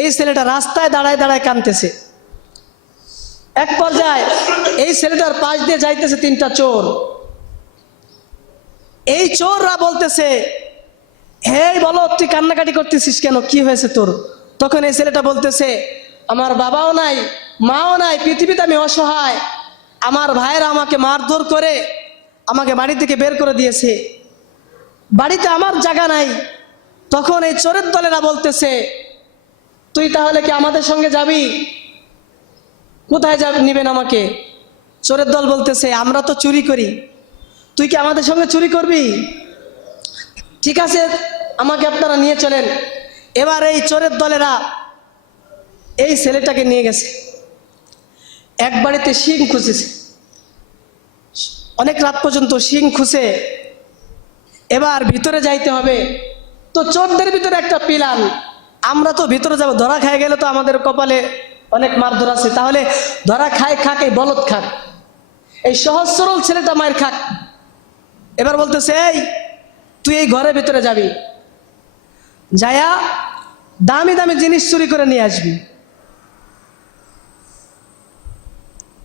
এই ছেলেটা রাস্তায় দাঁড়ায় দাঁড়ায় কানতেছে এক পর্যায়ে এই ছেলেটার পাশ দিয়ে যাইতেছে তিনটা চোর। এই চোররা বলতেছে হে বলো তুই কান্নাকাটি করতেছিস কেন? কি হয়েছে তোর? তখন এই ছেলেটা বলতেছে, আমার বাবাও নাই, মাও নাই, পৃথিবীতে আমি অসহায়। আমার ভাইয়েরা আমাকে মারধর করে, আমাকে বাড়ি থেকে বের করে দিয়েছে। বাড়িতে আমার জায়গা নাই। তখন এই চোরের দলেরা বলতেছে তুই তাহলে কি আমাদের সঙ্গে যাবি? কোথায় যাবি নিবেন আমাকে? চোরের দল বলতেছে, আমরা তো চুরি করি। তুই কি আমাদের সঙ্গে চুরি করবি? ঠিক আছে, আমাকে আপনারা নিয়ে চলেন। এবার এই চোরের দলেরা এই ছেলেটাকে নিয়ে গেছে। এক বাড়িতে শিং খুঁজেছে। অনেক রাত পর্যন্ত শিং খুঁজে। এবার ভিতরে যাইতে হবে। তো চোরদের ভিতরে একটা পিলান। আমরা তো ভিতরে যাব, ধরা খায় গেলে তো আমাদের কপালে অনেক মারধর আছে। তাহলে ধরা খায় খাক, এই বলদ খাক। এই সহজ সরল ছেলেটা মায়ের খাক। এবার বলতেছে, এই, তুই এই ঘরের ভিতরে যাবি। যায়া দামি দামি জিনিস চুরি করে নিয়ে আসবি।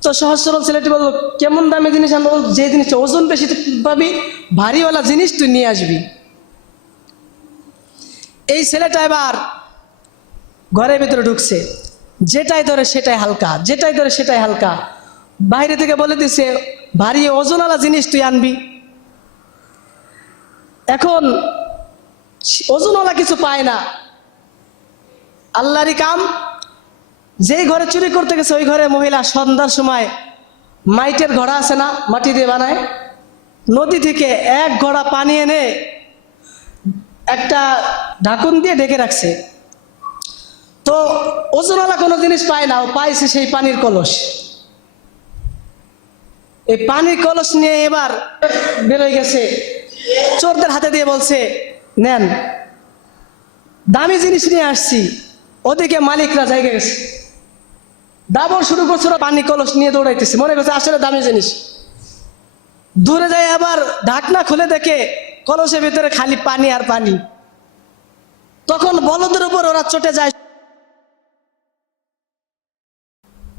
তো সহজ সরল ছেলেটি বলল, কেমন দামি জিনিস আনব? যে জিনিসটা ওজন বেশি পাবি, ভারীওয়ালা জিনিস তুই নিয়ে আসবি। এই ছেলেটা এবার ঘরের ভিতরে ঢুকছে। যেটাই ধরে সেটাই হালকা, যেটাই ধরে সেটাই হালকা। বাইরে থেকে বলে দিছে, ভারী ওজনওয়ালা জিনিস তুই আনবি। এখন ওজনওয়ালা কিছু পায় না। আল্লাহরই কাম, যেই ঘরে চুরি করতে গেছে, ওই ঘরে মহিলা সন্ধ্যার সময় মাইটের ঘোড়া আছে না, মাটি দিয়ে বানায়। নদী থেকে এক ঘোড়া পানি এনে একটা ঢাকুন দিয়ে ঢেকে রাখছে। তো ওজনওয়ালা কোনো জিনিস পায় না, ও পাইছে সেই পানির কলস। এই পানির কলস নিয়ে এবার বেরোয় গেছে। চোরদের হাতে দিয়ে বলছে, নেন, দামি জিনিস নিয়ে আসছি, ওদিকে মালিকরা জায়গা গেছে। দাবর শুরু করছে ওরা পানি কলস নিয়ে দৌড়াইতেছে, মনে করছে আসলে দামি জিনিস। দূরে যায় আবার ঢাকনা খুলে দেখে কলসের ভিতরে খালি পানি আর পানি। তখন বলদের উপর ওরা চটে যায়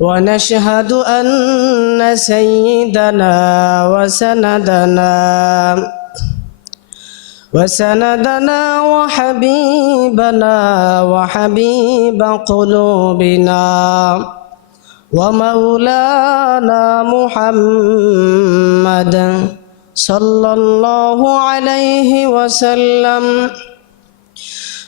ونشهد أن سيدنا وسندنا وسندنا وحبيبنا وحبيب قلوبنا ومولانا محمد صلى الله عليه وسلم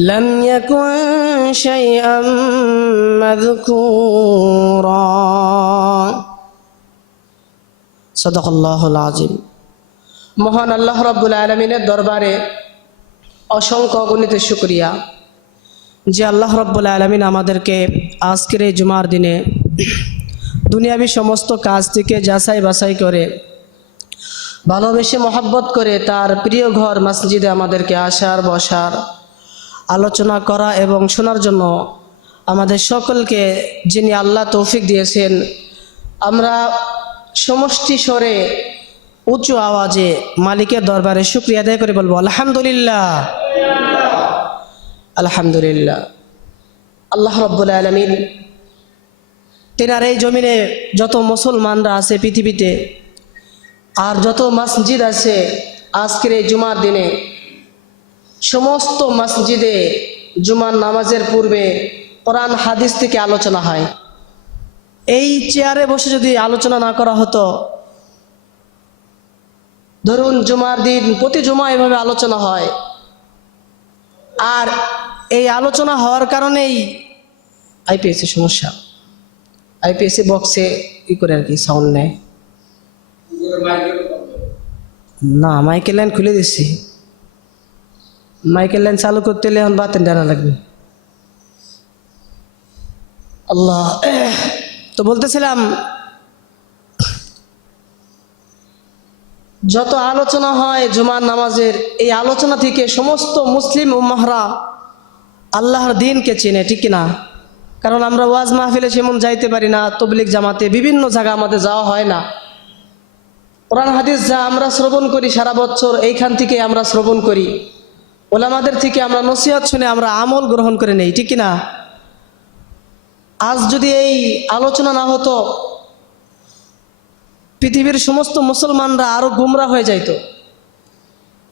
لم يكن شيئا مذكورا صدق الله العظيم মহান আল্লাহ রাব্বুল আলমিনের দরবারে অসংখ্য অগণিত শুক্রিয়া যে আল্লাহ রব্বুল আলমিন আমাদেরকে আজকের এই জুমার দিনে দুনিয়াবি সমস্ত কাজ থেকে যাচাই বাছাই করে ভালোবেসে মহব্বত করে তার প্রিয় ঘর মসজিদে আমাদেরকে আসার বসার আলোচনা করা এবং শোনার জন্য আমাদের সকলকে যিনি আল্লাহ তৌফিক দিয়েছেন, আমরা সমষ্টি স্বরে উঁচু আওয়াজে মালিকের দরবারে শুক্রিয়া আদায় করে বলব, আলহামদুলিল্লাহ। আলহামদুলিল্লাহ। আল্লাহ রব্বুল আলমিন তেনার এই জমিনে যত মুসলমানরা আছে পৃথিবীতে, আর যত মসজিদ আছে আজকের এই জুমার দিনে সমস্ত মসজিদে জুমার নামাজের পূর্বে কোরআন, হাদিস থেকে আলোচনা হয়। এই চেয়ারে বসে যদি আলোচনা না করা হতো, ধরুন জুমার দিন প্রতি জুমা এভাবে আলোচনা হয়। আর এই আলোচনা হওয়ার কারণেই আইপিএসের সমস্যা। আইপিএসসি বক্সে ই করে আর কি সাউন্ড নেয়। না মাইকেল লাইন খুলে দিচ্ছি। মাইকেল লাইন চালু করতে হলে এখন বাতেন ডানা লাগবে। আল্লাহ, তো বলতেছিলাম, যত আলোচনা হয় জুমার নামাজের, এই আলোচনা থেকে সমস্ত মুসলিম উম্মাহরা আল্লাহর দিনকে চেনে, ঠিক না কারণ আমরা ওয়াজ মাহফিলে সেমন যাইতে পারি না তবলিক জামাতে বিভিন্ন জায়গা আমাদের যাওয়া হয় না। কোরআন হাদিস যা আমরা শ্রবণ করি সারা বছর, এইখান থেকে আমরা শ্রবণ করি। ওলামাদের থেকে আমরা নসিহত শুনে আমরা আমল গ্রহণ করে নেই, ঠিক না আজ যদি এই আলোচনা না হতো, পৃথিবীর সমস্ত মুসলমানরা আরও গুমরা হয়ে যাইত।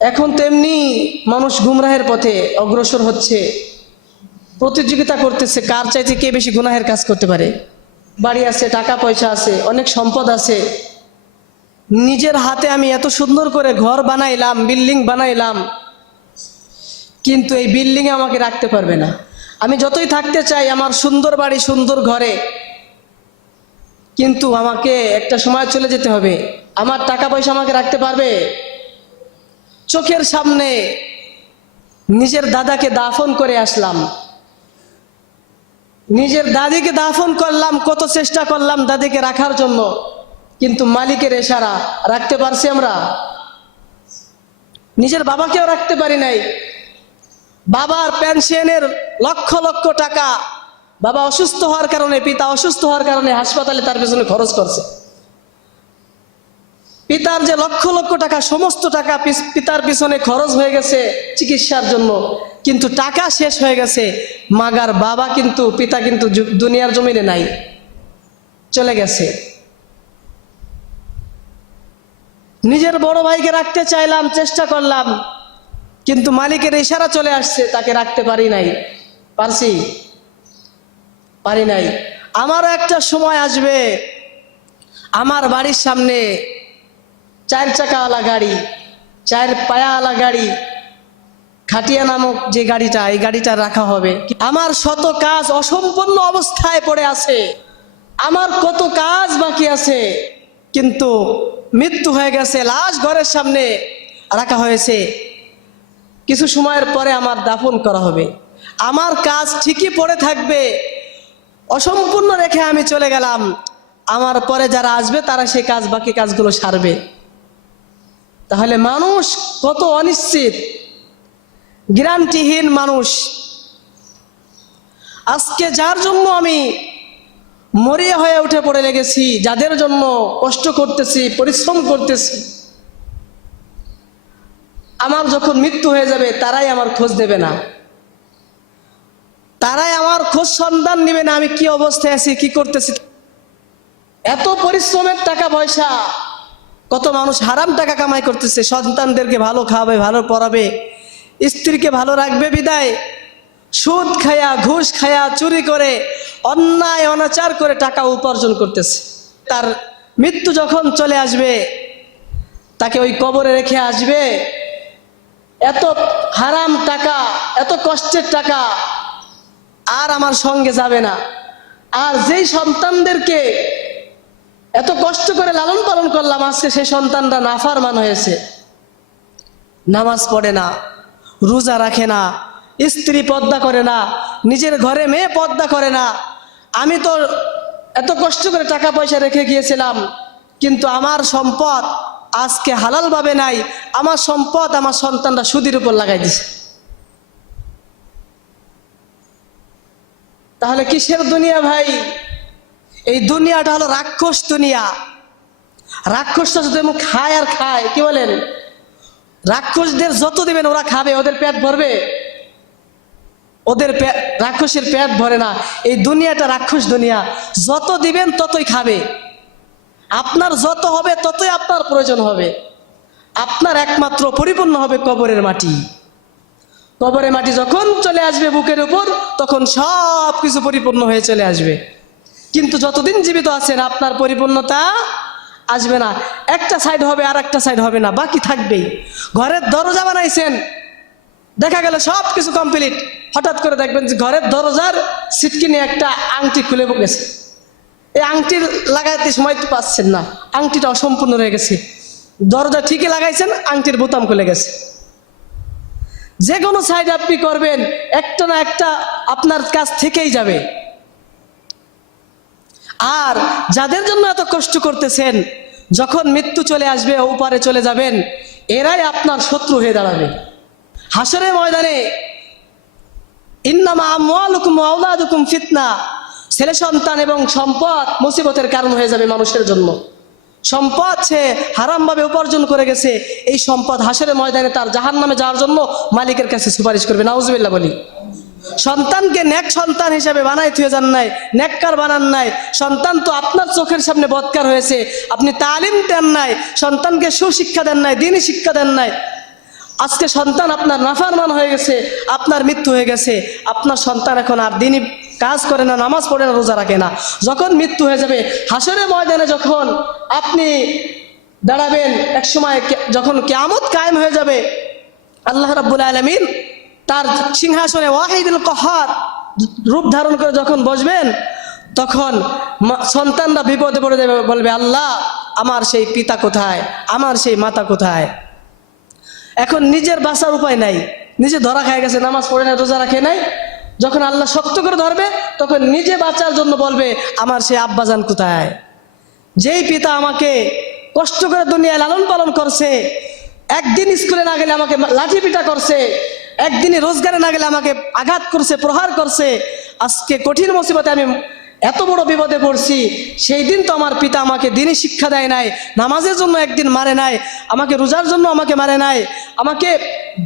এখন তেমনি মানুষ গুমরাহের পথে অগ্রসর হচ্ছে, প্রতিযোগিতা করতেছে, কার চাইতে কে বেশি গুনাহের কাজ করতে পারে? বাড়ি আছে, টাকা পয়সা আছে, অনেক সম্পদ আছে। নিজের হাতে আমি এত সুন্দর করে ঘর বানাইলাম, বিল্ডিং বানাইলাম কিন্তু এই বিল্ডিংয়ে আমাকে রাখতে পারবে না। আমি যতই থাকতে চাই, আমার সুন্দর বাড়ি, সুন্দর ঘরে, কিন্তু আমাকে একটা সময় চলে যেতে হবে। আমার টাকা পয়সা আমাকে রাখতে পারবে? চোখের সামনে নিজের দাদাকে দাফন করে আসলাম। নিজের দাদিকে দাফন করলাম, কত চেষ্টা করলাম দাদিকে রাখার জন্য, কিন্তু মালিকের এশারা রাখতে পারছি আমরা? নিজের বাবাকেও রাখতে পারি নাই। বাবার পেনশনের লক্ষ লক্ষ টাকা বাবা অসুস্থ হওয়ার কারণে, পিতা অসুস্থ হওয়ার কারণে হাসপাতালে তার পেছনে খরচ করছে। পিতার যে লক্ষ লক্ষ টাকা, সমস্ত টাকা পিতার পিছনে খরচ হয়ে গেছে চিকিৎসার জন্য। কিন্তু টাকা শেষ হয়ে গেছে। মাগার বাবা কিন্তু, পিতা কিন্তু দুনিয়ার জমিনে নাই। চলে গেছে। নিজের বড় ভাইকে রাখতে চাইলাম, চেষ্টা করলাম। কিন্তু মালিকের ইশারা চলে আসছে, তাকে রাখতে পারি নাই। পারছি? পারি নাই। আমারও একটা সময় আসবে। আমার বাড়ির সামনে চার চাকাওয়ালা গাড়ি, চার পায়াওয়ালা গাড়ি, খাটিয়া নামক যে গাড়িটা, এই গাড়িটা রাখা হবে। আমার শত কাজ অসম্পূর্ণ অবস্থায় পড়ে আছে। আমার কত কাজ বাকি আছে। কিন্তু মৃত্যু হয়ে গেছে, লাশ ঘরের সামনে রাখা হয়েছে। কিছু সময়ের পরে আমার দাফন করা হবে। আমার কাজ ঠিকই পড়ে থাকবে। অসম্পূর্ণ রেখে আমি চলে গেলাম। আমার পরে যারা আসবে, তারা সেই কাজ, বাকি কাজগুলো সারবে। তাহলে মানুষ কত অনিশ্চিত। গ্যারান্টিহীন মানুষ। আজকে যার জন্য আমি মরিয়া হয়ে উঠে পড়ে লেগেছি, যাদের জন্য কষ্ট করতেছি, পরিশ্রম করতেছি আমার যখন মৃত্যু হয়ে যাবে, তারাই আমার খোঁজ দেবে না। তারাই আমার খোঁজ সন্ধান নেবে না, আমি কি অবস্থায় আছি, কি করতেছি। এত পরিশ্রমের টাকা পয়সা, কত মানুষ হারাম টাকা কামাই করতেছে, সন্তানদেরকে ভালো খাওয়াবে, ভালো পড়াবে, স্ত্রীকে ভালো রাখবে বিদায়, সুদ খায়া, ঘুষ খায়া, চুরি করে, অন্যায়, অনাচার করে টাকা উপার্জন করতেছে। তার মৃত্যু যখন চলে আসবে, তাকে ওই কবরে রেখে আসবে এত হারাম টাকা, এত কষ্টের টাকা আর আমার সঙ্গে যাবে না। আর যেই সন্তানদেরকে এত কষ্ট করে লালন পালন করলাম, আজকে সেই সন্তানরা নাফারমান হয়েছে। নামাজ পড়ে না, রোজা রাখে না, স্ত্রী পদ্মা করে না, নিজের ঘরে মেয়ে পদ্মা করে না। আমি তো এত কষ্ট করে টাকা পয়সা রেখে গিয়েছিলাম, কিন্তু আমার সম্পদ আজকে হালালভাবে নাই, আমার সম্পদ আমার সন্তানরা সুদির উপর লাগাই দিছে। তাহলে কিসের দুনিয়া ভাই? এই দুনিয়াটা হলো রাক্ষস দুনিয়া। রাক্ষসটা যদি এমন খায় আর খায়, কি বলেন? রাক্ষসদের যত দিবেন ওরা খাবে, ওদের পেট ভরবে। ওদের রাক্ষসের পেট ভরে না। এই দুনিয়াটা রাক্ষস দুনিয়া। যত দিবেন ততই খাবে। আপনার যত হবে, ততই আপনার প্রয়োজন হবে। আপনার একমাত্র পরিপূর্ণ হবে কবরের মাটি। কবরের মাটি যখন চলে আসবে বুকের উপর, তখন সব কিছু পরিপূর্ণ হয়ে চলে আসবে। কিন্তু যতদিন জীবিত আছেন, আপনার পরিপূর্ণতা আসবে না। একটা সাইড হবে আর একটা সাইড হবে না, বাকি থাকবেই। ঘরের দরজা বানাইছেন, দেখা গেল সব কিছু কমপ্লিট হঠাৎ করে দেখবেন যে ঘরের দরজার সিটকিনে একটা আংটি খুলে গেছে। এই আংটির লাগাইতে সময় পাচ্ছেন না। আংটিটা অসম্পূর্ণ রয়ে গেছে। দরজা ঠিকই লাগাইছেন, আংটির বোতাম খুলে গেছে। যে কোনো সাইড আপনি করবেন, একটা না একটা আপনার কাছ থেকেই যাবে। আর যাদের জন্য এত কষ্ট করতেছেন, যখন মৃত্যু চলে আসবে ওপারে চলে যাবেন, এরাই আপনার শত্রু হয়ে দাঁড়াবে। হাসরের ময়দানে, ইন্নামা আমওয়ালুকুম ওয়া আওলাদুকুম ফিতনা। ছেলে সন্তান এবং সম্পদ মুসিবতের কারণ হয়ে যাবে মানুষের জন্য। সম্পদ সে হারামভাবে উপার্জন করে গেছে, এই সম্পদ হাসরের ময়দানে তার জাহান নামে যাওয়ার জন্য মালিকের কাছে সুপারিশ করবে। নাউজুবিল্লাহ বলি। সন্তানকে নেক সন্তান হিসেবে বানাই থুয়ে যান নাই, নেককার বানান নাই। সন্তান তো আপনার চোখের সামনে বৎকার হয়েছে, আপনি তালিম দেন নাই, সন্তানকে সুশিক্ষা দেন নাই, দিনই শিক্ষা দেন নাই। আজকে সন্তান আপনার নাফারমান হয়ে গেছে, আপনার মৃত্যু হয়ে গেছে, আপনার সন্তান এখন আর দিনই কাজ করে না, নামাজ পড়ে না, রোজা রাখে না। যখন মৃত্যু হয়ে যাবে, হাসরের ময়দানে যখন আপনি দাঁড়াবেন, এক সময় যখন কেয়ামত কায়েম হয়ে যাবে, আল্লাহ রাব্বুল আলমিন তার সিংহাসনে ওয়াহিদুল কহার রূপ ধারণ করে যখন বসবেন, তখন সন্তানরা বিপদে পড়ে যাবে, বলবে, আল্লাহ, আমার সেই পিতা কোথায়? আমার সেই মাতা কোথায়? এখন নিজের বাঁচার উপায় নাই। নিজে ধরা খায় গেছে, নামাজ পড়ে না রোজা রাখে নাই। যখন আল্লাহ শক্ত করে ধরবে, তখন নিজে বাঁচার জন্য বলবে, আমার সে আব্বাজান কোথায়? যেই পিতা আমাকে কষ্ট করে দুনিয়ায় লালন পালন করছে, একদিন স্কুলে না গেলে আমাকে লাঠি পিটা করছে একদিনই রোজগারে না গেলে আমাকে আঘাত করছে, প্রহার করছে, আজকে কঠিন মুসিবতে আমি এত বড় বিপদে পড়ছি, সেই দিন তো আমার পিতা আমাকে দিনই শিক্ষা দেয় নাই, নামাজের জন্য একদিন মারে নাই, আমাকে রোজার জন্য আমাকে মারে নাই, আমাকে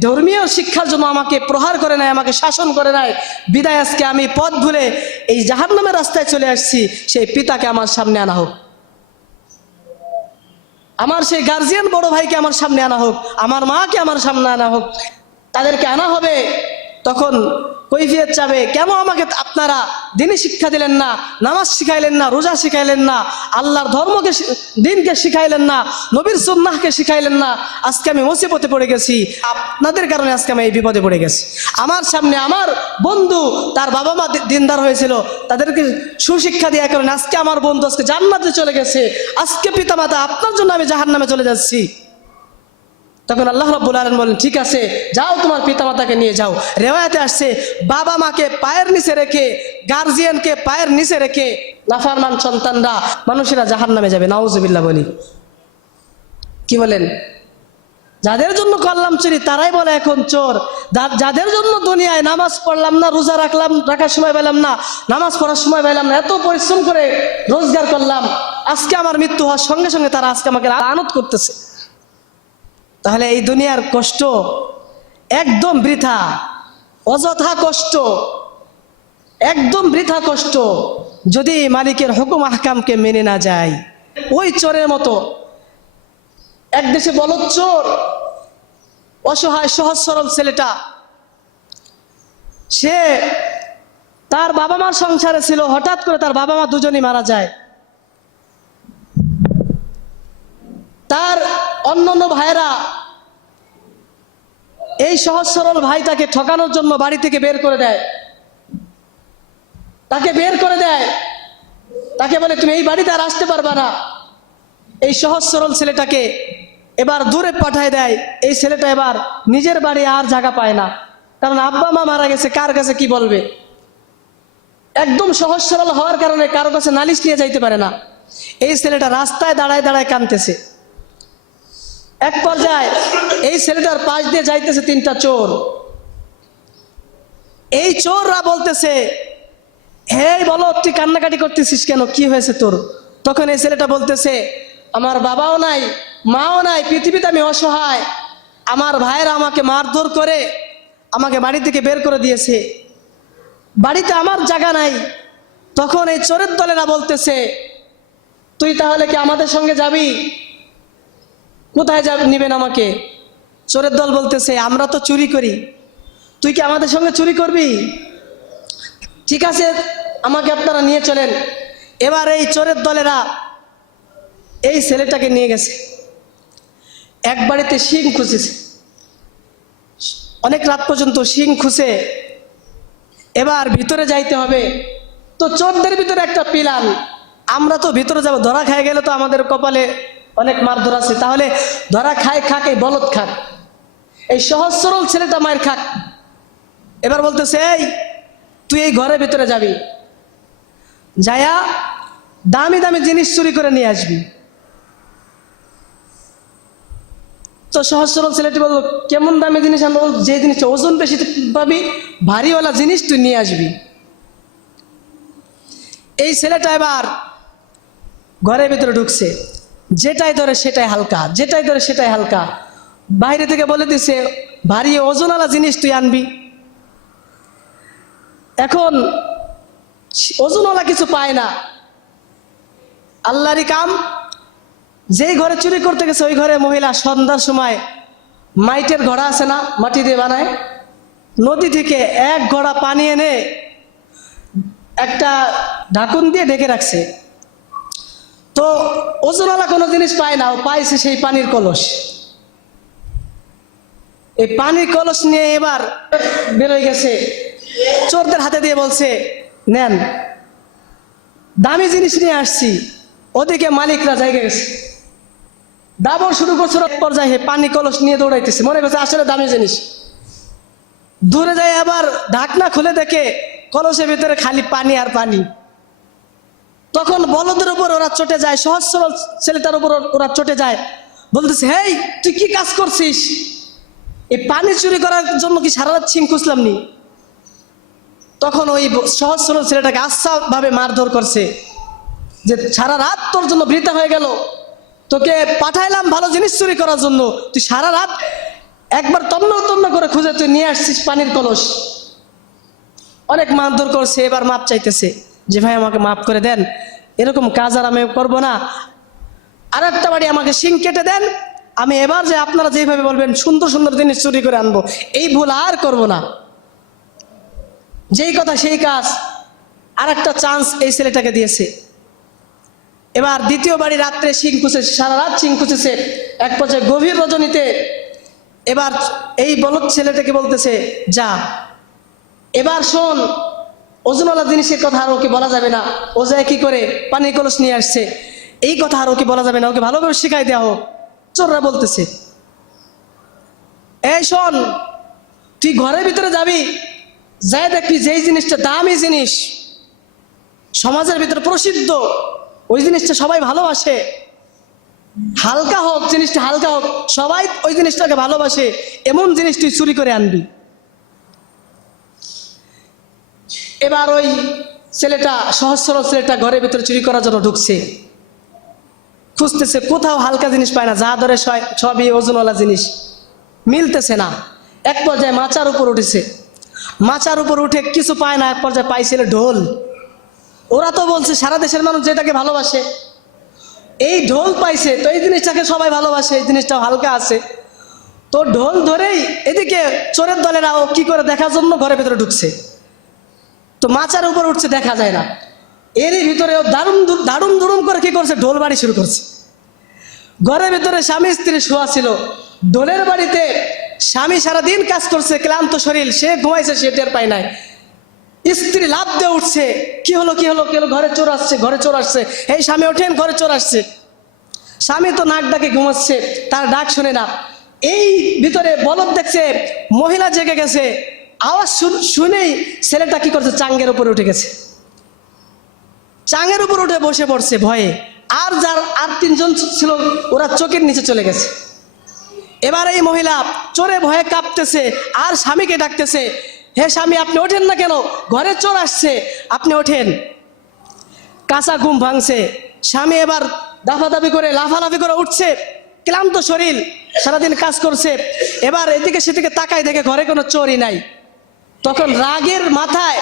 ধর্মীয় শিক্ষার জন্য আমাকে প্রহার করে নাই, আমাকে শাসন করে নাই, বিদায় আজকে আমি পথ ভুলে এই জাহান্নামের রাস্তায় চলে আসছি, সেই পিতাকে আমার সামনে আনা হোক। আমার সেই গার্জিয়ান বড় ভাইকে আমার সামনে আনা হোক, আমার মাকে আমার সামনে আনা হোক, তাদেরকে আনা হবে, তখন কৈফিয়ত চাবে। কেন আমাকে আপনারা দিনই শিক্ষা দিলেন না, নামাজ শিখাইলেন না, রোজা শিখাইলেন না, আল্লাহর ধর্মকে দিনকে শিখাইলেন না, নবীর সুন্নাহকে শিখাইলেন না? আজকে আমি মুসিবতে পড়ে গেছি। আপনাদের কারণে আজকে আমি এই বিপদে পড়ে গেছি। আমার সামনে আমার বন্ধু, তার বাবা মা দিনদার হয়েছিল, তাদেরকে সুশিক্ষা দেওয়ার কারণে আজকে আমার বন্ধু আজকে জান্নাতে চলে গেছে। আজকে পিতামাতা, আপনার জন্য আমি জাহান্নামে চলে যাচ্ছি। তখন আল্লাহ রাব্বুল আলামিন বলেন ঠিক আছে, যাও তোমার পিতামাতাকে নিয়ে যাও। রেওয়ায়াতে আসছে, বাবা মাকে পায়ের নিচে রেখে গার্জিয়ানকে পায়ের নিচে রেখে, নাফারমান সন্তানরা, মানুষেরা জাহান নামে যাবে, নাউজুবিল্লাহ বলি। কি বলেন? যাদের জন্য করলাম চুরি, তারাই বলে এখন চোর। যাদের জন্য দুনিয়ায় নামাজ পড়লাম না, রোজা রাখলাম, রাখার সময় পেলাম না, নামাজ পড়ার সময় পেলাম না, এত পরিশ্রম করে রোজগার করলাম, আজকে আমার মৃত্যু হওয়ার সঙ্গে সঙ্গে তারা আজকে আমাকে আনত করতেছে। তাহলে এই দুনিয়ার কষ্ট একদম বৃথা, অযথা কষ্ট, একদম বৃথা কষ্ট যদি মালিকের হুকুম আহকামকে মেনে না যায়। ওই চোরের মতো, এক দেশে বলদ চোর, অসহায় সহজ সরল ছেলেটা, সে তার বাবা মার সংসারে ছিল, হঠাৎ করে তার বাবা মা দুজনই মারা যায়। তার অন্য অন্য ভাইয়েরা এই সহজ সরল ভাই তাকে ঠকানোর জন্য বাড়ি থেকে বের করে দেয়। তাকে বের করে দেয়। তাকে বলে, তুমি এই বাড়িতে আর আসতে পারবা না। এই সহজ সরল ছেলেটাকে এবার দূরে পাঠায় দেয়। এই ছেলেটা এবার নিজের বাড়ি আর জায়গা পায় না। কারণ আব্বা মা মারা গেছে, কার কাছে কি বলবে? একদম সহজ সরল হওয়ার কারণে কারও কাছে নালিশ নিয়ে যাইতে পারে না। এই ছেলেটা রাস্তায় দাঁড়ায় দাঁড়ায় কানতেছে এক পর্যায়ে এই ছেলেটার পাশ দিয়ে যাইতেছে তিনটা চোর। এই চোররা বলতেছে, হে বলো তুই কান্নাকাটি করতেছিস কেন? কি হয়েছে তোর? তখন এই ছেলেটা বলতেছে, আমার বাবাও নাই, মাও নাই, পৃথিবীতে আমি অসহায়। আমার ভাইয়েরা আমাকে মারধর করে, আমাকে বাড়ি থেকে বের করে দিয়েছে। বাড়িতে আমার জায়গা নাই। তখন এই চোরের দলেরা বলতেছে, তুই তাহলে কি আমাদের সঙ্গে যাবি? কোথায় যাবে, নিবেন আমাকে? চোরের দল বলতেছে, আমরা তো চুরি করি। তুই কি আমাদের সঙ্গে চুরি করবি? ঠিক আছে, আমাকে আপনারা নিয়ে চলেন। এবার এই চোরের দলেরা এই ছেলেটাকে নিয়ে গেছে। এক বাড়িতে শিং খুঁজেছে অনেক রাত পর্যন্ত শিং খুঁজে। এবার ভিতরে যাইতে হবে। তো চোরদের ভিতরে একটা পিলান। আমরা তো ভিতরে যাব, ধরা খায় গেলে তো আমাদের কপালে অনেক মারধর আছে। তাহলে ধরা খায় খাক এই বলদ খাক। এই সহজ সরল ছেলেটা মায়ের খাক। এবার বলতেছে এই তুই এই ঘরের ভিতরে যাবি। যায়া দামি দামি জিনিস চুরি করে নিয়ে আসবি। তো সহজ সরল ছেলেটি বলব কেমন দামি জিনিস আনব? বলব, যে জিনিসটা ওজন বেশি পাবি ভারীওয়ালা জিনিস তুই নিয়ে আসবি। এই ছেলেটা এবার ঘরের ভিতরে ঢুকছে। যেটাই ধরে সেটাই হালকা, যেটাই ধরে সেটাই হালকা। বাইরে থেকে বলে দিছে, ভারী ওজনওয়ালা জিনিস তুই আনবি। এখন ওজনওয়ালা কিছু পায় না। আল্লাহরই কাম, যেই ঘরে চুরি করতে গেছে, ওই ঘরে মহিলা সন্ধ্যার সময় মাইটের ঘোড়া আছে না, মাটি দিয়ে বানায়, নদী থেকে এক ঘোড়া পানি এনে একটা ঢাকুন দিয়ে ঢেকে রাখছে। তো ওজনওয়ালা কোনো জিনিস পায় না, ও পাইছে সেই পানির কলস। এই পানির কলস নিয়ে এবার বেরোয় গেছে, চোরদের হাতে দিয়ে বলছে, নেন, দামি জিনিস নিয়ে আসছি, ওদিকে মালিকরা জায়গা গেছে। দাবর শুরু করছে পর্যায়ে পানি কলস নিয়ে দৌড়াইতেছে। মনে করছে, আসলে দামি জিনিস। দূরে যায় আবার ঢাকনা খুলে দেখে, কলসের ভিতরে খালি পানি আর পানি। তখন বলদের উপর ওরা চটে যায়, সহজ সরল ছেলেটার উপর ওরা চটে যায়। বলতেছে, হেই, তুই কি কাজ করছিস? এই পানি চুরি করার জন্য কি সারা রাত ছিং খুঁজলাম নি? তখন ওই সহজ সরল ছেলেটাকে আচ্ছা ভাবে মারধর করছে, যে সারা রাত তোর জন্য বৃথা হয়ে গেল। তোকে পাঠাইলাম ভালো জিনিস চুরি করার জন্য। তুই সারা রাত একবার তন্ন তন্ন করে খুঁজে তুই নিয়ে আসছিস পানির কলস। অনেক মারধর করছে, এবার মাপ চাইতেছে। যে, ভাই, আমাকে মাফ করে দেন, এরকম কাজ আর আমি করব না। আর একটা বাড়ি আমাকে শিং কেটে দেন, আমি এবার যে আপনারা যেভাবে বলবেন, সুন্দর সুন্দর জিনিস চুরি করে আনব, এই ভুল আর করব না। যেই কথা সেই কাজ আর একটা চান্স এই ছেলেটাকে দিয়েছে। এবার দ্বিতীয় বাড়ি রাত্রে শিং খুঁজেছে সারা রাত শিং খুঁজেছে এক পর্যায়ে গভীর রজনীতে। এবার এই বলদ ছেলেটাকে বলতেছে, যা, এবার শোন ওজনওয়ালা জিনিসের কথা আর ওকে বলা যাবে না। ও যায় কি করে? পানির কলস নিয়ে আসছে। এই কথা আর ওকে বলা যাবে না। ওকে ভালোভাবে শিখাই দেওয়া হোক। চোররা বলতেছে, এই শোন, তুই ঘরের ভিতরে যাবি? যাই দেখবি যেই জিনিসটা দামি জিনিস, সমাজের ভিতরে প্রসিদ্ধ, ওই জিনিসটা সবাই ভালোবাসে। হালকা হোক, জিনিসটা হালকা হোক, সবাই ওই জিনিসটাকে ভালোবাসে। এমন জিনিস তুই চুরি করে আনবি। এবার ওই ছেলেটা সহজ সরল ছেলেটা ঘরের ভিতরে চুরি করার জন্য ঢুকছে। খুঁজতেছে, কোথাও হালকা জিনিস পায় না, যা ধরে সবই ওজনওয়ালা জিনিস। মিলতেছে না। এক পর্যায়ে মাচার উপর উঠেছে। মাচার উপর উঠে কিছু পায় না, এক পর্যায়ে পাইছিল ঢোল। ওরা তো বলছে, সারা দেশের মানুষ যেটাকে ভালোবাসে। এই ঢোল পাইছে, তো এই জিনিসটাকে সবাই ভালোবাসে, এই জিনিসটা হালকা আছে। তো ঢোল ধরেই এদিকে চোরের দলেরাও কি করে দেখার জন্য ঘরের ভিতরে ঢুকছে। তো মাচার উপর উঠছে, দেখা যায় না। এরই ভিতরে দারুম দারুম দুরুম করে কি করছে? ঢোল বাড়ি শুরু করছে। ঘরের ভিতরে স্বামী স্ত্রী শোয়া ছিল। ঢোলের বাড়িতে স্বামী সারাদিন কাজ করছে, ক্লান্ত শরীর, সে ঘুমাইছে, সে টের পায় নাই। স্ত্রী লাভ দিয়ে উঠছে, কি হলো কি হলো কি হলো? ঘরে চোর আসছে, ঘরে চোর আসছে। এই স্বামী, ওঠেন, ঘরে চোর আসছে। স্বামী তো নাক ডাকে ঘুমাচ্ছে, তার ডাক শুনে না। এই ভিতরে বলদ দেখছে, মহিলা জেগে গেছে। আওয়াজ শুন- শুনেই ছেলেটা কি করছে? চাঙ্গের উপরে উঠে গেছে। চাঙের উপর উঠে বসে পড়ছে ভয়ে। আর যার, আর তিনজন ছিল, ওরা চোখের নিচে চলে গেছে। এবার এই মহিলা চোরে ভয়ে কাঁপতেছে, আর স্বামীকে ডাকতেছে, হে স্বামী, আপনি ওঠেন না কেন? ঘরে চোর আসছে। আপনি ওঠেন। কাঁচা ঘুম ভাঙছে। স্বামী এবার দাফাদাফি করে, লাফালাফি করে উঠছে। ক্লান্ত শরীর, সারাদিন কাজ করছে। এবার এদিকে সেদিকে তাকায় দেখে ঘরে কোনো চোরই নাই। তখন রাগের মাথায়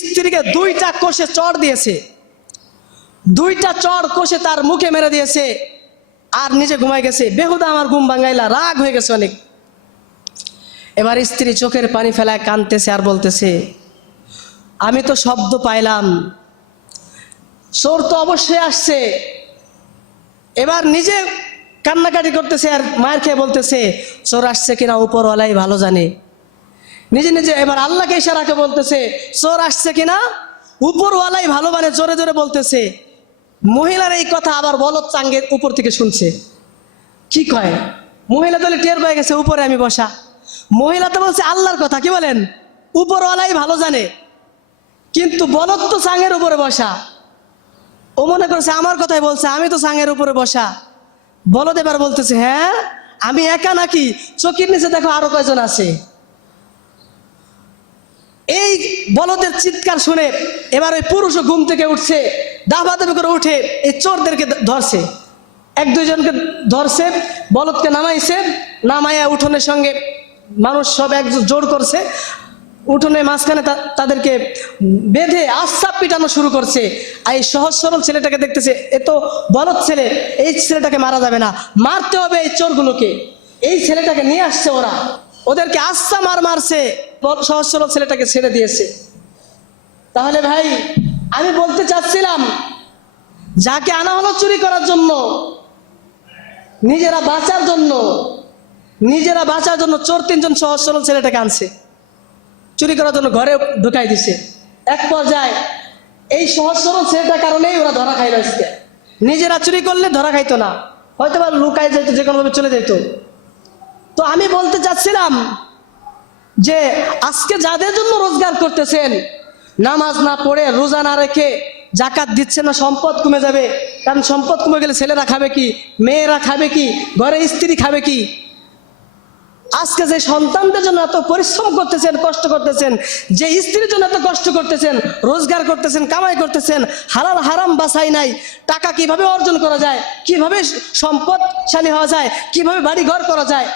স্ত্রীকে দুইটা কোষে চড় দিয়েছে। দুইটা চড় কোষে তার মুখে মেরে দিয়েছে আর নিজে ঘুমাই গেছে। বেহুদা আমার ঘুম ভাঙাইলা, রাগ হয়ে গেছে অনেক। এবার স্ত্রী চোখের পানি ফেলায় কানতেছে আর বলতেছে, আমি তো শব্দ পাইলাম। চোর তো অবশ্যই আসছে। এবার নিজে কান্নাকাটি করতেছে আর মায়ের খেয়ে বলতেছে, চোর আসছে কিনা উপরওয়ালাই ভালো জানে। নিজে নিজে এবার আল্লাহকে ইশারাকে বলতেছে, চোর আসছে কিনা? উপরওয়ালাই ভালো মানে জোরে জোরে বলতেছে, মহিলার এই কথা আবার বলদ চাঙ্গের উপর থেকে শুনছে। কি কয়? মহিলা তাহলে টের পেয়ে গেছে, উপরে আমি বসা। মহিলা তো বলছে, আল্লাহর কথা। কি বলেন? উপরওয়ালাই ভালো জানে, কিন্তু বলদ তো চাঙের উপরে বসা। ও মনে করছে, আমার কথাই বলছে, আমি তো চাঙের উপরে বসা। বলদ এবার বলতেছে হ্যাঁ আমি একা নাকি? চকির নিচে দেখো আরও কয়জন আছে। এই বলদের চিৎকার শুনে এবার ওই পুরুষও ঘুম থেকে উঠছে, দাবা দাবি করে উঠে এই চোরদেরকে ধরছে। এক দুইজনকে ধরছে, বলদকে নামাইছে, নামাইয়া উঠোনের সঙ্গে মানুষ সব এক জোর করছে উঠোনে মাঝখানে তাদেরকে বেঁধে আস্তাপ পিটানো শুরু করছে। আর এই সহজ সরল ছেলেটাকে দেখতেছে, এ তো বলদ ছেলে, এই ছেলেটাকে মারা যাবে না, মারতে হবে এই চোরগুলোকে। এই ছেলেটাকে নিয়ে আসছে ওরা। ওদেরকে আস্তা মার মারছে। সহজ সরল ছেলেটাকে ছেড়ে দিয়েছে। তাহলে ভাই, আমি বলতে চাচ্ছিলাম, যাকে আনা হলো চুরি করার জন্য, নিজেরা বাঁচার জন্য, নিজেরা বাঁচার জন্য চোর তিনজন সহজ সরল ছেলেটাকে আনছে। চুরি করার জন্য ঘরে ঢুকাই দিছে। এক পর্যায়ে এই সহজ সরল ছেলেটার কারণেই ওরা ধরা খাইল আজকে। নিজেরা চুরি করলে ধরা খাইতো না। হয়তো বা লুকাই যেত যে কোনোভাবে চলে যেত। তো আমি বলতে চাচ্ছিলাম যে আজকে যাদের জন্য রোজগার করতেছেন, নামাজ না পড়ে রোজা না রেখে জাকাত দিচ্ছে না, সম্পদ কমে যাবে। কারণ সম্পদ কমে গেলে ছেলেরা খাবে কি? মেয়েরা খাবে কি? ঘরে স্ত্রী খাবে কি? আজকে যে সন্তানদের জন্য এত পরিশ্রম করতেছেন, কষ্ট করতেছেন, যে স্ত্রীর জন্য এত কষ্ট করতেছেন, রোজগার করতেছেন, কামাই করতেছেন, হালাল হারাম বাসাই নাই, টাকা কীভাবে অর্জন করা যায়? কীভাবে সম্পদশালী হওয়া যায়? কীভাবে বাড়ি ঘর করা যায়?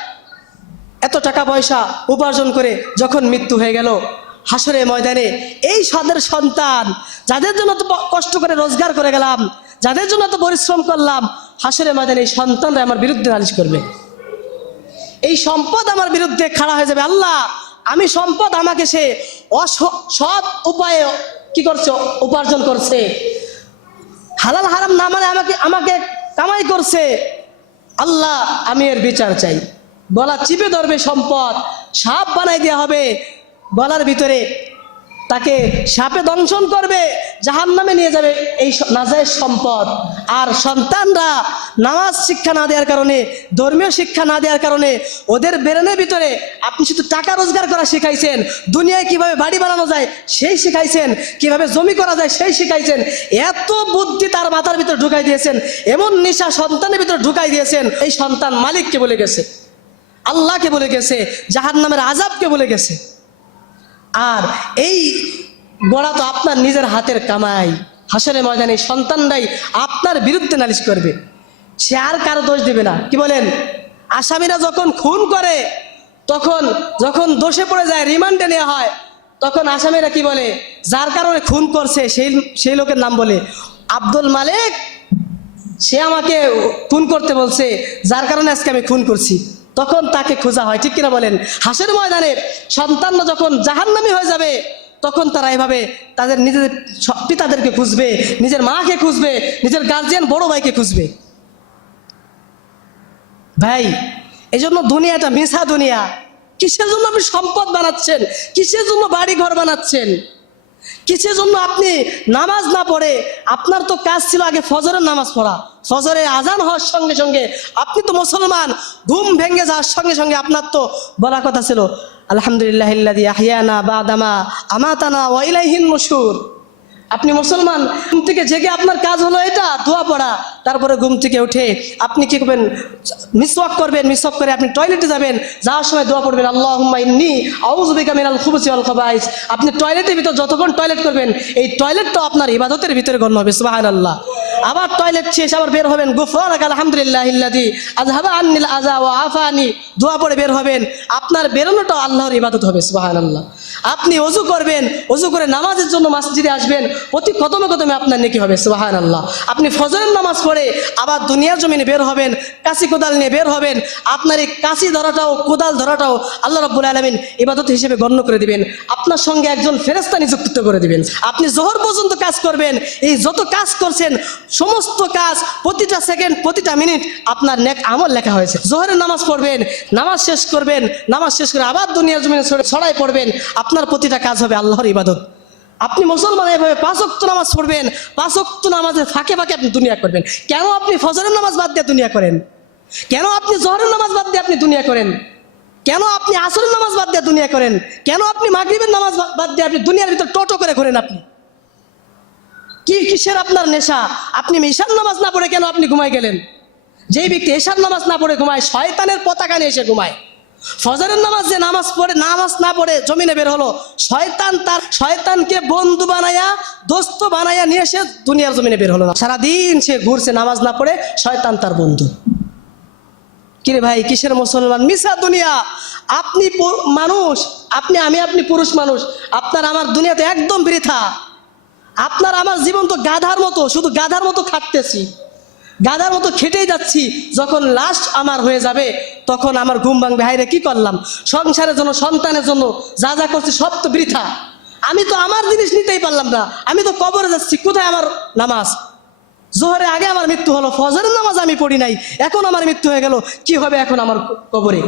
এত টাকা পয়সা উপার্জন করে যখন মৃত্যু হয়ে গেল হাসরে ময়দানে এই সাদের সন্তান, যাদের জন্য তো কষ্ট করে রোজগার করে গেলাম, যাদের জন্য তো পরিশ্রম করলাম হাসরে ময়দানে এই সন্তানরা আমার বিরুদ্ধে নালিশ করবে। এই সম্পদ আমার বিরুদ্ধে খাড়া হয়ে যাবে আল্লাহ। আমি সম্পদ আমাকে সে সৎ উপায়ে কি করছে? উপার্জন করছে। হালাল হারাম না মানে আমাকে আমাকে কামাই করছে। আল্লাহ আমি এর বিচার চাই। গলা চিপে ধরবে সম্পদ, সাপ বানাই দেওয়া হবে। গলার ভিতরে তাকে সাপে দংশন করবে জাহান নামে নিয়ে যাবে এই নাজায়েজ সম্পদ। আর সন্তানরা নামাজ শিক্ষা না দেওয়ার কারণে, ধর্মীয় শিক্ষা না দেওয়ার কারণে ওদের ব্রেনের ভিতরে আপনি শুধু টাকা রোজগার করা শিখাইছেন, দুনিয়ায় কীভাবে বাড়ি বানানো যায় সেই শিখাইছেন, কীভাবে জমি করা যায় সেই শিখাইছেন, এত বুদ্ধি তার মাথার ভিতরে ঢুকাই দিয়েছেন, এমন নেশা সন্তানের ভিতরে ঢুকাই দিয়েছেন, এই সন্তান মালিককে বলে গেছে। আল্লাহকে বলে গেছে জাহান নামের আজাবকে বলে গেছে। আর এই গড়া তো আপনার নিজের হাতের কামাই হাসরে ময়দানে সন্তানরাই আপনার বিরুদ্ধে নালিশ করবে। সে আর কারও দোষ দেবে না। কি বলেন? আসামিরা যখন খুন করে, তখন যখন দোষে পড়ে যায়, রিমান্ডে নেওয়া হয়, তখন আসামিরা কি বলে? যার কারণে খুন করছে, সেই সেই লোকের নাম বলে, আব্দুল মালিক, সে আমাকে খুন করতে বলছে, যার কারণে আজকে আমি খুন করছি। তখন তাকে খোঁজা হয়। ঠিক কিনা বলেন? হাসের ময়দানে সন্তানরা যখন জাহান্নামি হয়ে যাবে, তখন তারা এভাবে তাদের নিজেদের পিতাদেরকে খুঁজবে, নিজের মাকে খুঁজবে, নিজের গার্জিয়ান বড় ভাইকে খুঁজবে। ভাই এই জন্য দুনিয়াটা মিশা দুনিয়া। কিসের জন্য আপনি সম্পদ বানাচ্ছেন? কিসের জন্য বাড়ি ঘর বানাচ্ছেন? কিসের জন্য আপনি নামাজ না পড়ে? আপনার তো কাজ ছিল আগে ফজরের নামাজ পড়া। ফজরে আজান হওয়ার সঙ্গে সঙ্গে আপনি তো মুসলমান, ঘুম ভেঙে যাওয়ার সঙ্গে সঙ্গে আপনার তো বলা কথা ছিল আলহামদুলিল্লাহ আহিয়ানা বা বাদামা আমাতানা ওয়াইলাইহিন মুশুর আপনি মুসলমান, ঘুম থেকে জেগে আপনার কাজ হলো এটা দোয়া পড়া। তারপরে ঘুম থেকে উঠে আপনি কি করবেন? মিসওয়াক করবেন, মিসওয়াক করে আপনি টয়লেটে যাবেন, যাওয়ার সময় দোয়া পড়বেন আল্লাহ আপনি টয়লেটের ভিতর যতক্ষণ টয়লেট করবেন, এই টয়লেটটা আপনার ইবাদতের ভিতরে গণ্য হবে, সুবহানাল্লাহ। আবার টয়লেট শেষ, আবার বের হবেন, গুফরানাক আলহামদুলিল্লাহ আযহাবা আন্নিল আযা ওয়া আফানি। দোয়া পড়ে বের হবেন, আপনার বেরোনোটাও আল্লাহর ইবাদত হবে, সুবহানাল্লাহ। আপনি অজু করবেন, অজু করে নামাজের জন্য মসজিদে আসবেন প্রতি কদমে কদমে আপনার নেকি হবে সুবাহান আল্লাহ আপনি ফজরের নামাজ পড়ে আবার দুনিয়ার জমিনে বের হবেন, কাশি কোদাল নিয়ে বের হবেন, আপনার এই কাশি ধরাটাও, কোদাল ধরাটাও আল্লাহ রব্বুল আলমিন ইবাদত হিসেবে গণ্য করে দিবেন। আপনার সঙ্গে একজন ফেরেস্তা নিযুক্ত করে দিবেন। আপনি জোহর পর্যন্ত কাজ করবেন, এই যত কাজ করছেন, সমস্ত কাজ, প্রতিটা সেকেন্ড, প্রতিটা মিনিট আপনার নেক আমল লেখা হয়েছে। জোহরের নামাজ পড়বেন, নামাজ শেষ করবেন, নামাজ শেষ করে আবার দুনিয়ার জমিনে ছড়ে- ছড়াই পড়বেন, আপনার প্রতিটা কাজ হবে আল্লাহর ইবাদত। আপনি মুসলমান এভাবে পাঁচক্ত নামাজ পড়বেন পাঁচক্ত নামাজের ফাঁকে ফাঁকে আপনি দুনিয়া করবেন। কেন আপনি ফজরের নামাজ বাদ দিয়ে দুনিয়া করেন? কেন আপনি জহরের নামাজ বাদ দিয়ে আপনি দুনিয়া করেন? কেন আপনি আসরের নামাজ বাদ দিয়ে দুনিয়া করেন? কেন আপনি মাগরিবের নামাজ বাদ- দিয়ে আপনি দুনিয়ার ভিতর টোটো করে ঘোরেন আপনি? কি কিসের আপনার নেশা? আপনি ঈশান নামাজ না পড়ে কেন আপনি ঘুমাই গেলেন? যেই ব্যক্তি এশার নামাজ না পড়ে ঘুমায়, শয়তানের পতাকা নিয়ে এসে ঘুমায়। ফজরের নামাজ যে নামাজ পড়ে, নামাজ না পড়ে জমিনে বের হলো, শয়তান তার, শয়তানকে বন্ধু বানায়া, দোস্ত বানায়া নিয়ে এসে দুনিয়ার জমিনে বের হলো না। সারাদিন সে ঘুরছে, নামাজ না পড়ে, শয়তান তার বন্ধু। কিরে ভাই, কিসের মুসলমান? মিশা দুনিয়া। আপনি মানুষ, আপনি, আমি আপনি পুরুষ মানুষ, আপনার আমার দুনিয়াতে একদম বৃথা। আপনার আমার জীবন তো গাধার মতো, শুধু গাধার মতো খাটতেছি। গাধার মতো খেটেই যাচ্ছি। যখন লাস্ট আমার হয়ে যাবে, তখন আমার ঘুম ভাঙবে। হাইরে কি করলাম? সংসারের জন্য, সন্তানের জন্য যা যা করছি, সব তো বৃথা। আমি তো আমার জিনিস নিতেই পারলাম না। আমি তো কবরে যাচ্ছি, কোথায় আমার নামাজ? জোহরে আগে আমার মৃত্যু হলো, ফজরের নামাজ আমি পড়ি নাই। এখন আমার মৃত্যু হয়ে গেল, কি হবে এখন আমার কবরে?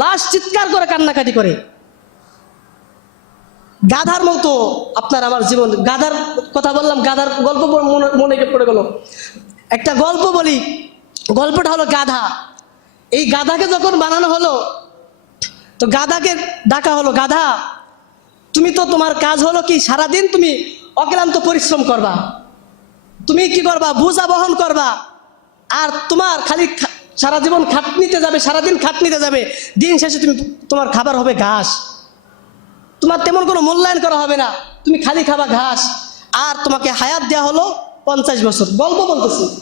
লাশ চিৎকার করে, কান্নাকাটি করে। গাধার মতো আপনার আমার জীবন। গাধার কথা বললাম, গাধার গল্প মনে পড়ে গেল। একটা গল্প বলি। গল্পটা হলো গাধা। এই গাধাকে যখন বানানো হলো, তো গাধাকে ডাকা হলো, গাধা, তুমি তো তোমার কাজ হলো কি, সারাদিন তুমি অক্লান্ত পরিশ্রম করবা। তুমি কি করবা? বোঝা বহন করবা। আর তোমার খালি সারা জীবন খাটনিতে যাবে, সারাদিন খাটনিতে যাবে। দিন শেষে তুমি তোমার খাবার হবে ঘাস। তোমার তেমন কোনো মূল্যায়ন করা হবে না। তুমি খালি খাবা ঘাস। আর তোমাকে হায়াত দেওয়া হলো পঞ্চাশ বছর, গল্প বলতেছি।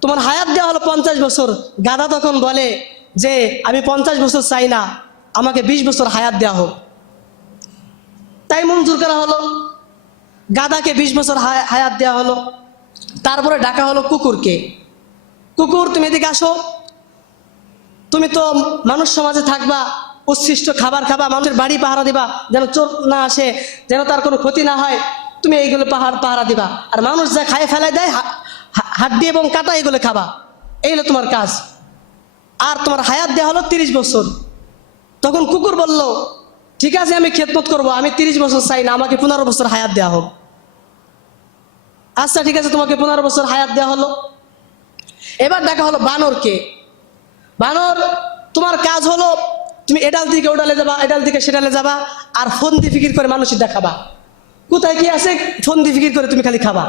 তোমার হায়াত দেওয়া হলো পঞ্চাশ বছর। গাদা তখন বলে যে, আমি পঞ্চাশ বছর চাই না, আমাকে বিশ বছর হায়াত দেওয়া হোক। তাই মঞ্জুর করা হলো। গাদাকে বিশ বছর হায়া- হায়াত দেওয়া হলো। তারপরে ডাকা হলো কুকুরকে। কুকুর, তুমি এদিকে আসো। তুমি তো মানুষ সমাজে থাকবা উচ্ছিষ্ট খাবার খাবা, মানুষের বাড়ি পাহারা দিবা, যেন চোর না আসে, যেন তার কোনো ক্ষতি না হয়। তুমি এইগুলো পাহাড় পাহারা দিবা। আর মানুষ যা খায় ফেলায় দেয় হাড্ডি এবং কাটা এগুলো খাবা। এই হলো তোমার কাজ। আর তোমার হায়াত দেওয়া হলো তিরিশ বছর। তখন কুকুর বলল, ঠিক আছে, আমি খেদমত করব, আমি তিরিশ বছর চাই না, আমাকে পনেরো বছর হায়াত দেওয়া হোক। আচ্ছা ঠিক আছে, তোমাকে পনেরো বছর হায়াত দেওয়া হলো। এবার দেখা হলো বানরকে। বানর, তোমার কাজ হলো, তুমি এডাল দিকে ওডালে যাবা, এডাল দিকে সেডালে যাবা, আর ফোন দিয়ে ফিকির করে মানুষের দেখাবা। কোথায় কি আছে? সন্ধি ফিকির করে তুমি খালি খাবা।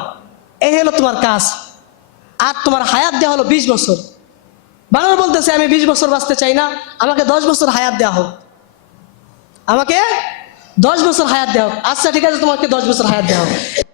এই হলো তোমার কাজ। আর তোমার হায়াত দেওয়া হলো বিশ বছর। বানর বলতেছে, আমি বিশ বছর বাঁচতে চাই না। আমাকে দশ বছর হায়াত দেওয়া হোক। আমাকে দশ বছর হায়াত দেওয়া হোক। আচ্ছা ঠিক আছে, তোমাকে দশ বছর হায়াত দেওয়া হোক।